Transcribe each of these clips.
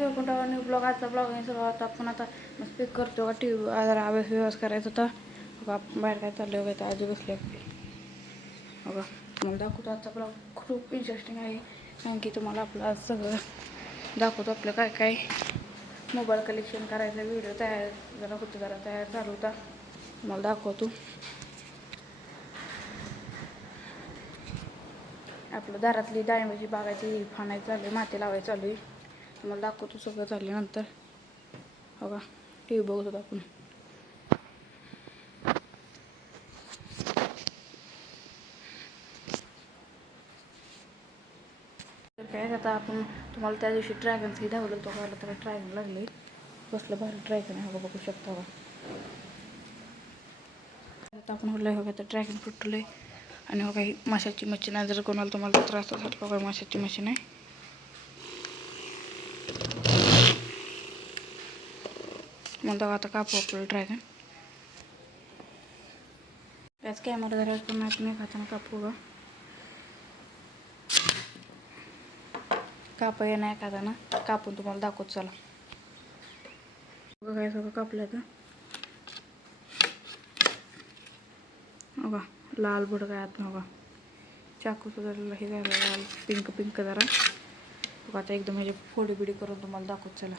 सगळं कोणता new blog आजचा ब्लॉग हे सगळं आता आपण आता स्पीक करतो का टी व्ही जरा अभ्यास करायचा होता बघा आपण बाहेर काय चाललं वगैरे आजी बसली आपली बघा तुम्हाला दाखवतो आजचा ब्लॉग खूप इंटरेस्टिंग आहे कारण की तुम्हाला आपलं आज सगळं दाखवतो आपलं काय काय मोबाईल कलेक्शन करायचा व्हिडिओ तयार जरा होतं जरा तयार चालू होता तुम्हाला दाखवतो आपलं दारातली डाळिंबाची बागाची फाणायची चालू आहे माती लावायची चालू आहे तुम्हाला दाखवतो सगळं झाल्यानंतर बघा टी व्ही बघत होतो आपण काय आता आपण तुम्हाला त्या दिवशी ड्रॅगन्स धावलं होतं का त्याला ड्रॅगन लागले कसलं भारी ड्रॅगन आहे बघू शकता बघा आता आपण होलं बघा तर ड्रॅगन फुटलं आणि बघा ही माशाची मशीन आहे जर कोणाला तुम्हाला त्रास असेल बघा माशाची मशीन आहे म्हणतो आता कापू आपलं ड्रॅगन त्याच कॅमेरा जरा पण नाही खाताना कापू बघा कापय नाही खाताना कापून तुम्हाला दाखवत चला बघा काय सगळं कापलं तर बघा लाल भडक आहे आत बघा चाकूचं जरा हे झालं लाल पिंक जरा बघा आता एकदम ह्याची फोडी बिडी करून तुम्हाला दाखवत चला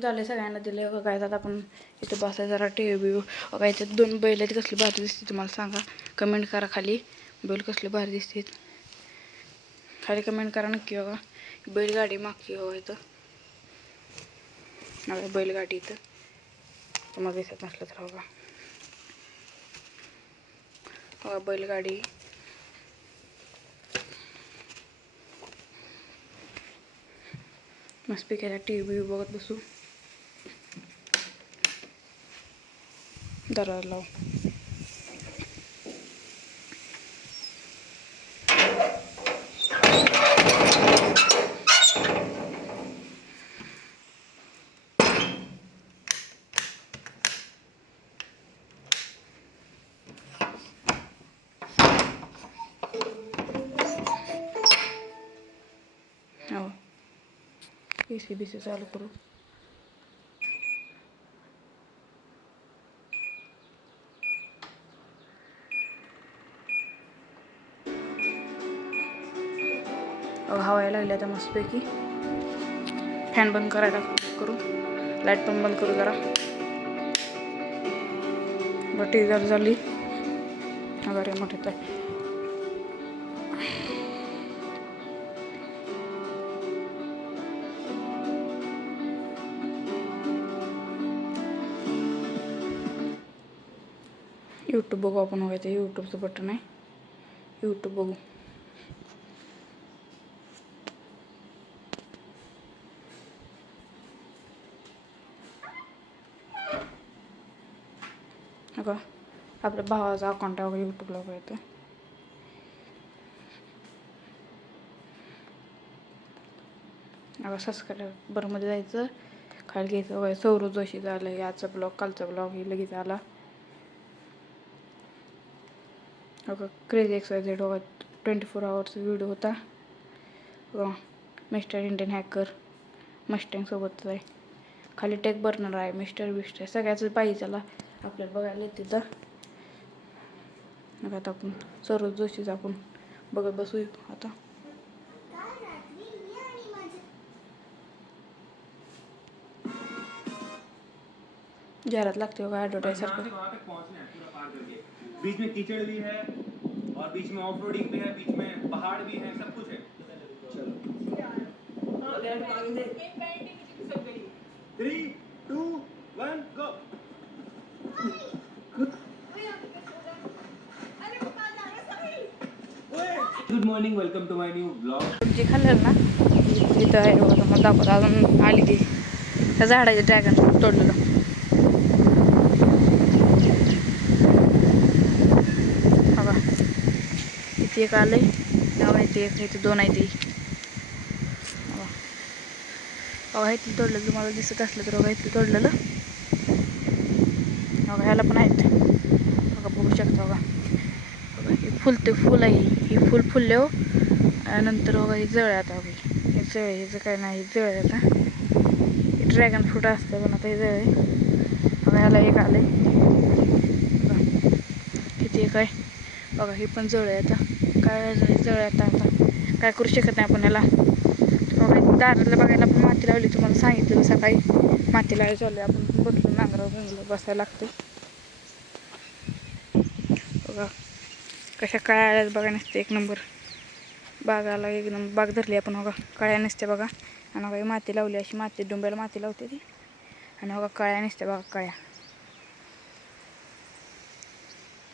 झाले सगळ्यांना दिले काय आता आपण इथं बसायचं जरा टी व्ही बघा इथे 2 बैल आहेत कसली भारी दिसते तुम्हाला सांगा कमेंट करा खाली बैल कसले भारी दिसते खाली कमेंट करा नक्की बघा बैलगाडी मागची हो इथं बैलगाडी इथं तुम्हाला दिसत नसलं तर बघा बैलगाडी मस्त केला टी व्ही बघत बसू दरवाजा लाव हो एसी बीसी चालू करू हवा यायला लागली आता मस्तपैकी फॅन बंद करायला करू लाईट पण बंद करू जरा बटी जर झाली अगर मोठे तर यूट्यूब बघू आपण बघायचं यूट्यूबचं बटन आहे यूट्यूब बघू बघा आपल्या भावाचा अकाउंट आहे यूट्यूबला बघायचं बघा सबस्क्रायबरमध्ये जायचं खाली घ्यायचं बघा सौरव जोशी झालं याचा ब्लॉग कालचा ब्लॉग हे लगेच आला बघा क्रेझी XYZ बघा 24 आवर्स व्हिडिओ होता बघा मिस्टर इंडियन हॅकर मस्टँगसोबतच आहे खाली टेक बर्नर आहे मिस्टर बिस्टर सगळ्याच पाहिजे त्याला आपल्याला बघायला येते तर आता आपण सौरव जोशीचं आपण बघत बसू आता जाहिरात लागते होगा एडवर्टाइज सारखं बीच में कीचड़ भी है और बीच में ऑफ रोडिंग भी है बीच में पहाड़ भी है सब कुछ है चलो 3 2 1 go good morning, welcome to my new blog. जे खाल्लेलं ना तिथं आहे बघा, तुम्हाला दाखवतो. अजून आली ती त्या झाडाचे ड्रॅगन तोडलेलं. बघा इथे एक आलंय, तेव्हा इथे एक, इथे दोन आहे ती. बघा इथे तोडलेलं, तुम्हाला दिसत असलं तर बघा इथे तोडलेलं. बघा ह्याला पण आहेत बघा, बघू शकता. बघा बघा हे फुलते फुल आहे, ही फुल फुलले हो. नंतर बघा हे जळ आता. बघा हे जळ, ह्याचं काय नाही, हे जळ आता. हे ड्रॅगन फ्रूट असतं पण आता हे जळ आहे. बघा ह्याला एक आलंय बघा, किती एक आहे बघा. हे पण जळ आहे आता, काय जळ आहे आता. आता काय करू शकत नाही आपण याला. बघा दाराला बघायला आपण माती लावली, तुम्हाला सांगितलं सकाळी माती लावायला चालू. आपण बसलो नांगरावर गुंगलो बसायला लागते. बघा कशा कळ्या आल्यात बघा, नसते एक नंबर. बागाला एकदम बाग धरली आपण. बघा कळ्या नसते बघा. आणि बघा माती लावली अशी, माती डोंब्याला माती लावते ती. आणि बघा कळ्या नसते बघा, कळ्या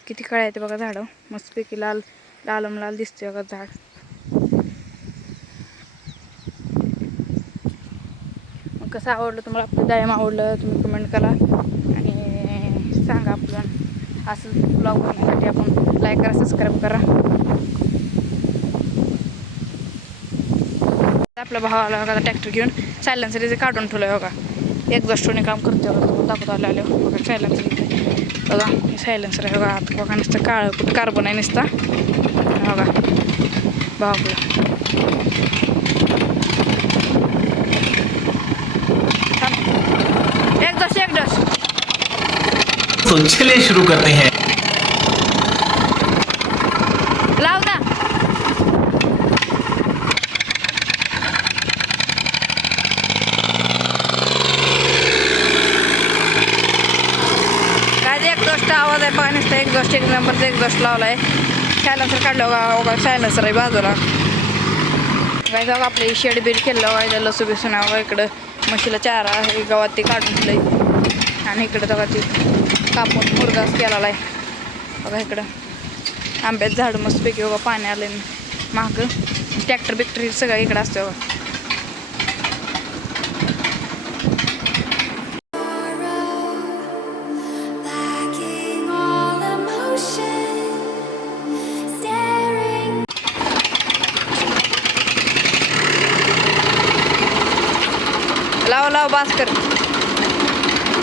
किती कळ्या येते बघा. झाडं मस्तपैकी लाल लालम लाल दिसते बघा झाड. मग कसं आवडलं तुम्हाला आपलं डाळिंब आवडलं तुम्ही कमेंट करा आणि सांगा. आपलं असं ब्लॉग बनवण्यासाठी आपण लाईक करा, सबस्क्राईब करा. आपला भाव आला बघा ट्रॅक्टर घेऊन. सायलेन्सर इथे काढून ठेवलं बघा, एक्झॉस्टने काम करते बघा. दाखवत आले बघा सायलेन्सर इथे बघा. हे सायलेन्सर आहे बघा. आता बघा नुसतं काळं कुठं कार्बन आहे नुसता बघा. भाव आपला एक्झॉस्ट तो चलिए शुरू करते हैं. लाव ना. काय एक्झॉस्ट आवाज आहे बघा नुसतं. एक्झॉस्ट एक नंबरचा एक्झॉस्ट लावला आहे. सायलेन्सर काढलं बघा, सायलेन्सर आहे बाजूला. काय बघा आपलं शेड बीड केलं बघा. इथं लसूण बिसून आहे बघा. इकडं म्हशीला चारा आहे गावात, ते काढून ठेवलं. आणि इकडं बघा ती कापून मुरगास केलेला आहे बघा. इकडं आंब्याचं झाड मस्तपैकी बघा, पाणी आले मागं. ट्रॅक्टर बिक्टर सगळं इकडं असतं बघा. लाव लाव बास कर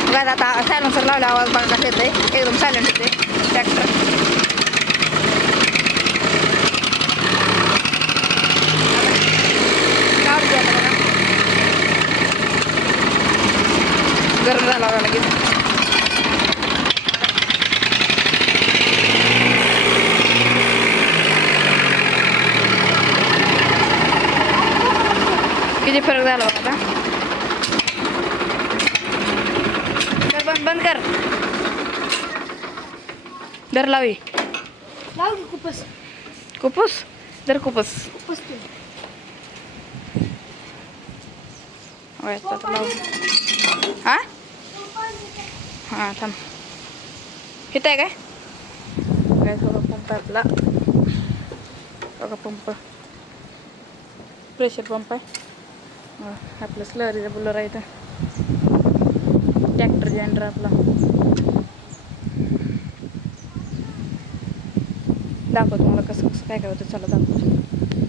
बघा. आता सायलेन्सर लावला आवाज बघा कसा येतोय, एकदम सायलेंट येते ट्रॅक्टर. काढतो आता बघा, गरम झाला बघा लगेच. किती फरक झाला बघा आता. बंद कर. दर लावी लाव की कुपस कुपूस. दर कुपूस कुपस तू लाव. हां हां थांब. हित आहे काय काय थोडं पंप आपला बघा. पंप प्रेशर पंप आहे आपलं. स्लरीचा बुलर आहे इथं. ट्रॅक्टर जनरेटर आपला. दाखवतो तुम्हाला कसं कसं काय काय होतं. चला दाखवतो.